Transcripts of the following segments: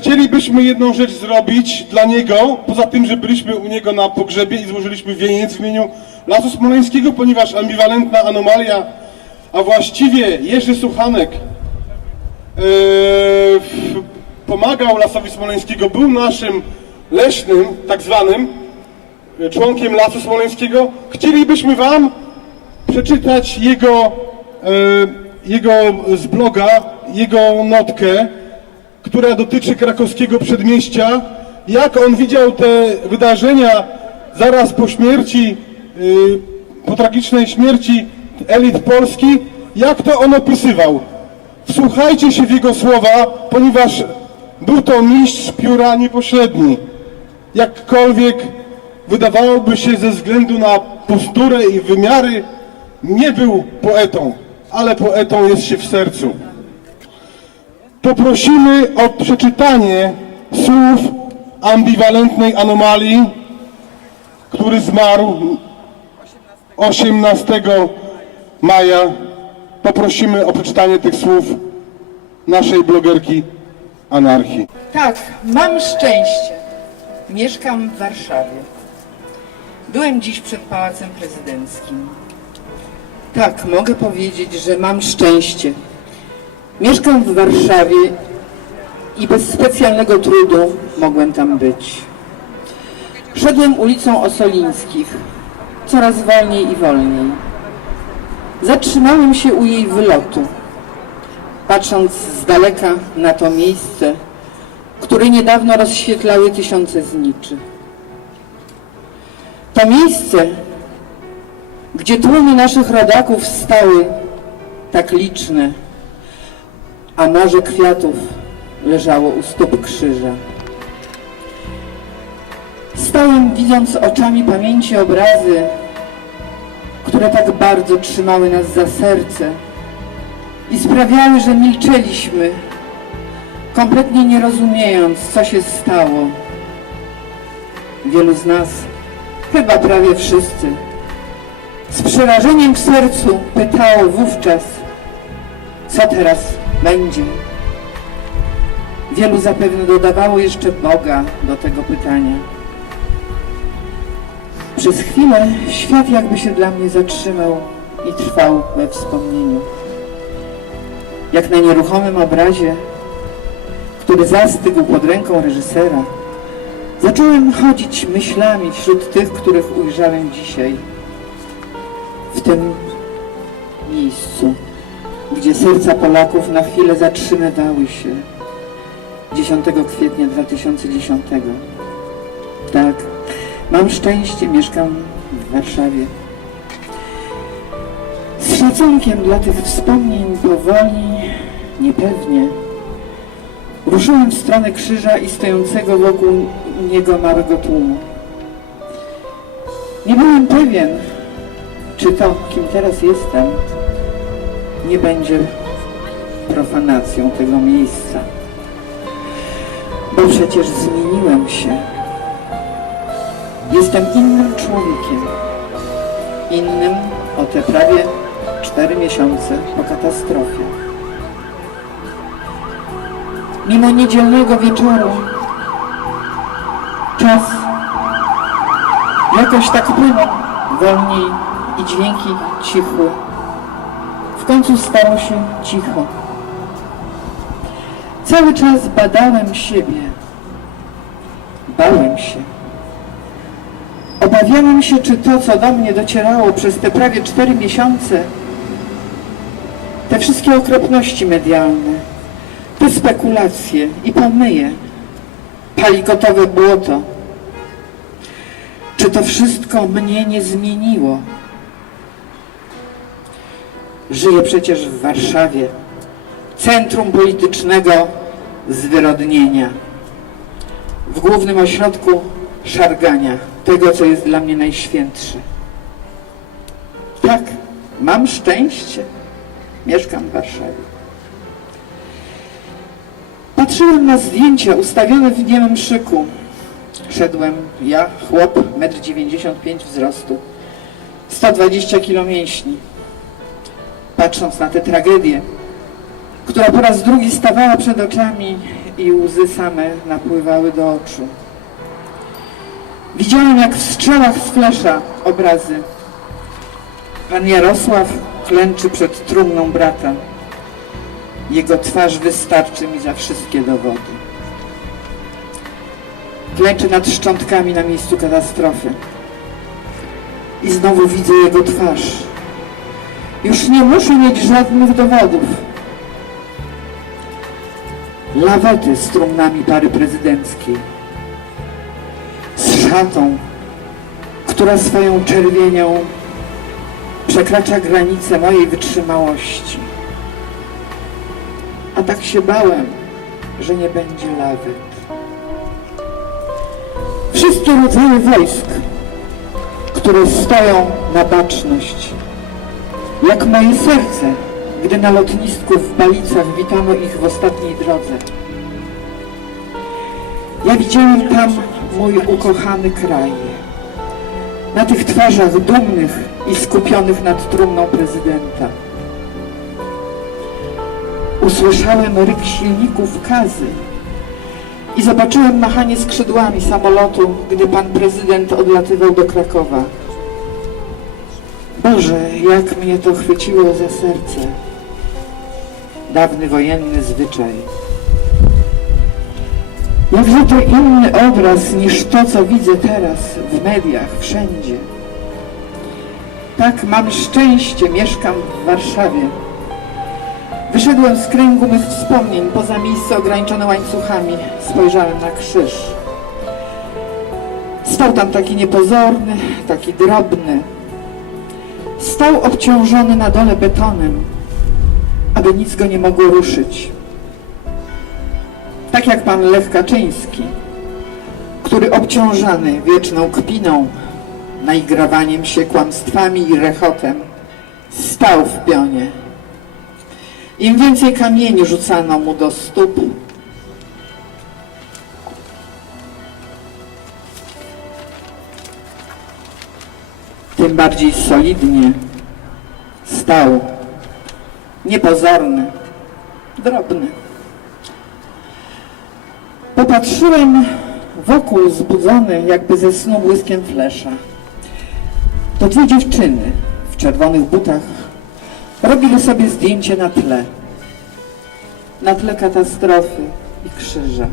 chcielibyśmy jedną rzecz zrobić dla niego, poza tym, że byliśmy u niego na pogrzebie i złożyliśmy wieniec w imieniu Lasu Smoleńskiego, ponieważ ambiwalentna anomalia, a właściwie Jerzy Suchanek w- pomagał Lasowi Smoleńskiego, był naszym leśnym, tak zwanym, e, członkiem Lasu Smoleńskiego. Chcielibyśmy Wam przeczytać jego, e, jego z bloga, jego notkę, która dotyczy krakowskiego przedmieścia, jak on widział te wydarzenia zaraz po śmierci, y, po tragicznej śmierci elit Polski, jak to on opisywał. Wsłuchajcie się w jego słowa, ponieważ był to mistrz pióra niepośredni. Jakkolwiek wydawałoby się ze względu na posturę i wymiary, nie był poetą, ale poetą jest się w sercu poprosimy o przeczytanie słów ambiwalentnej anomalii, który zmarł 18 maja. Poprosimy o przeczytanie tych słów naszej blogerki Anarchii. Tak, mam szczęście. Mieszkam w Warszawie. Byłem dziś przed Pałacem Prezydenckim. Tak, mogę powiedzieć, że mam szczęście. Mieszkam w Warszawie i bez specjalnego trudu mogłem tam być. Szedłem ulicą Osolińskich, coraz wolniej i wolniej. Zatrzymałem się u jej wylotu, patrząc z daleka na to miejsce, które niedawno rozświetlały tysiące zniczy. To miejsce, gdzie tłumy naszych rodaków stały tak liczne, a morze kwiatów leżało u stóp krzyża. Stałem widząc oczami pamięci obrazy, które tak bardzo trzymały nas za serce i sprawiały, że milczeliśmy, kompletnie nie rozumiejąc, co się stało. Wielu z nas, chyba prawie wszyscy, z przerażeniem w sercu pytało wówczas, co teraz będzie. Wielu zapewne dodawało jeszcze Boga do tego pytania. Przez chwilę świat jakby się dla mnie zatrzymał i trwał we wspomnieniu. Jak na nieruchomym obrazie, który zastygł pod ręką reżysera, zacząłem chodzić myślami wśród tych, których ujrzałem dzisiaj. W tym gdzie serca Polaków na chwilę zatrzymywały się. 10 kwietnia 2010. Tak, mam szczęście, mieszkam w Warszawie. Z szacunkiem dla tych wspomnień powoli, niepewnie, ruszyłem w stronę krzyża i stojącego wokół niego małego tłumu. Nie byłem pewien, czy to, kim teraz jestem, nie będzie profanacją tego miejsca. Bo przecież zmieniłem się. Jestem innym człowiekiem. Innym o te prawie cztery miesiące po katastrofie. Mimo niedzielnego wieczoru czas jakoś tak płynął wolniej i dźwięki cichły. W końcu stało się cicho. Cały czas badałem siebie. Bałem się. Obawiałem się, czy to, co do mnie docierało przez te prawie cztery miesiące, te wszystkie okropności medialne, te spekulacje i pomyje, palikotowe błoto, czy to wszystko mnie nie zmieniło? Żyję przecież w Warszawie, centrum politycznego zwyrodnienia, w głównym ośrodku szargania tego, co jest dla mnie najświętsze. Tak, mam szczęście, mieszkam w Warszawie. Patrzyłem na zdjęcia ustawione w niemym szyku. Szedłem ja, chłop, 1,95 m wzrostu, 120 kg mięśni patrząc na tę tragedię, która po raz drugi stawała przed oczami i łzy same napływały do oczu. Widziałem jak w strzałach z flesza obrazy. Pan Jarosław klęczy przed trumną brata. Jego twarz wystarczy mi za wszystkie dowody. Klęczy nad szczątkami na miejscu katastrofy. I znowu widzę jego twarz. Już nie muszę mieć żadnych dowodów. Lawety z trumnami pary prezydenckiej. Z szatą, która swoją czerwienią przekracza granice mojej wytrzymałości. A tak się bałem, że nie będzie lawet. Wszystkie rodzaje wojsk, które stoją na baczność, jak moje serce, gdy na lotnisku w Balicach witano ich w ostatniej drodze. Ja widziałem tam mój ukochany kraj. Na tych twarzach dumnych i skupionych nad trumną prezydenta. Usłyszałem ryk silników kazy i zobaczyłem machanie skrzydłami samolotu, gdy pan prezydent odlatywał do Krakowa. Boże, jak mnie to chwyciło za serce. Dawny wojenny zwyczaj. Jakże to inny obraz niż to, co widzę teraz w mediach, wszędzie. Tak, mam szczęście, mieszkam w Warszawie. Wyszedłem z kręgu mych wspomnień poza miejsce ograniczone łańcuchami. Spojrzałem na krzyż. Stał tam taki niepozorny, taki drobny. Stał obciążony na dole betonem, aby nic go nie mogło ruszyć. Tak jak pan Lech Kaczyński, który obciążany wieczną kpiną, naigrawaniem się kłamstwami i rechotem, stał w pionie. Im więcej kamieni rzucano mu do stóp, tym bardziej solidnie stał, niepozorny, drobny. Popatrzyłem wokół zbudzony, jakby ze snu błyskiem flesza. To dwie dziewczyny w czerwonych butach robili sobie zdjęcie na tle. Na tle katastrofy i krzyża.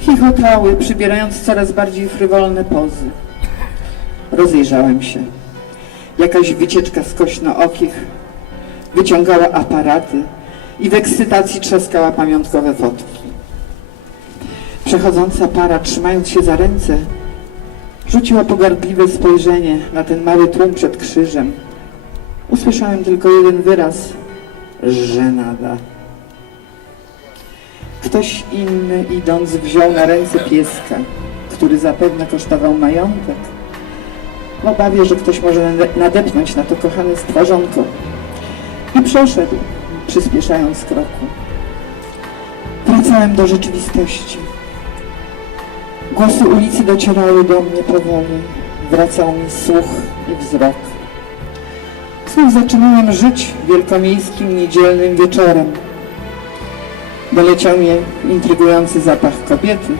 Chichotały, przybierając coraz bardziej frywolne pozy. Rozejrzałem się. Jakaś wycieczka z kośnookich wyciągała aparaty i w ekscytacji trzaskała pamiątkowe fotki. Przechodząca para, trzymając się za ręce, rzuciła pogardliwe spojrzenie na ten mały tłum przed krzyżem. Usłyszałem tylko jeden wyraz – żenada. Ktoś inny idąc wziął na ręce pieska, który zapewne kosztował majątek, w obawie, że ktoś może nade- nadepnąć na to kochane stworzonko i przeszedł, przyspieszając kroku. Wracałem do rzeczywistości. Głosy ulicy docierały do mnie powoli. Wracał mi słuch i wzrok. Znów zaczynałem żyć wielkomiejskim niedzielnym wieczorem. Doleciał mnie intrygujący zapach kobiety,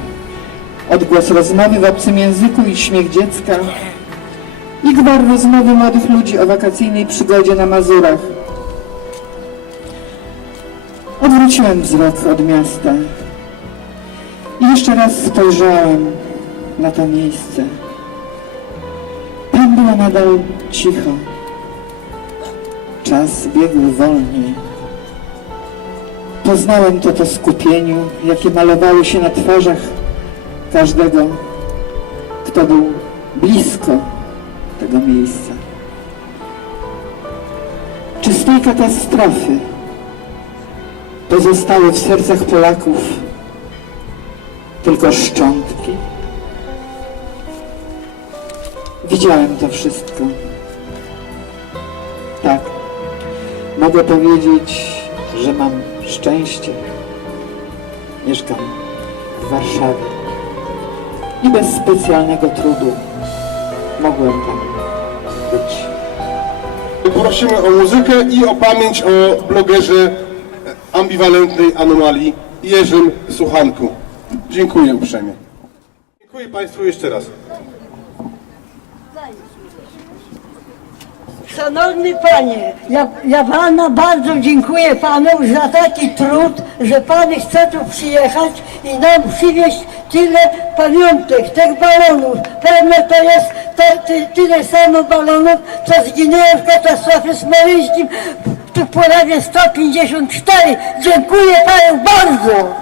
odgłos rozmowy w obcym języku i śmiech dziecka i gwar rozmowy młodych ludzi o wakacyjnej przygodzie na Mazurach. Odwróciłem wzrok od miasta i jeszcze raz spojrzałem na to miejsce. Tam było nadal cicho. Czas biegł wolniej. Poznałem to to skupieniu, jakie malowały się na twarzach każdego, kto był blisko tego miejsca. Czy z tej katastrofy pozostały w sercach Polaków tylko szczątki? Widziałem to wszystko. Tak, mogę powiedzieć, że mam szczęście. Mieszkam w Warszawie i bez specjalnego trudu mogłem tam. Prosimy o muzykę i o pamięć o blogerze ambiwalentnej anomalii Jerzym Suchanku. Dziękuję uprzejmie. Dziękuję Państwu jeszcze raz. Szanowny Panie, ja, ja Pana bardzo dziękuję Panu za taki trud, że Pan chce tu przyjechać i nam przywieźć tyle pamiątek, tych balonów. Pewno to jest tyle samo balonów, co zginęło w katastrofie smoleńskim. Tu prawie 154. Dziękuję Panu bardzo.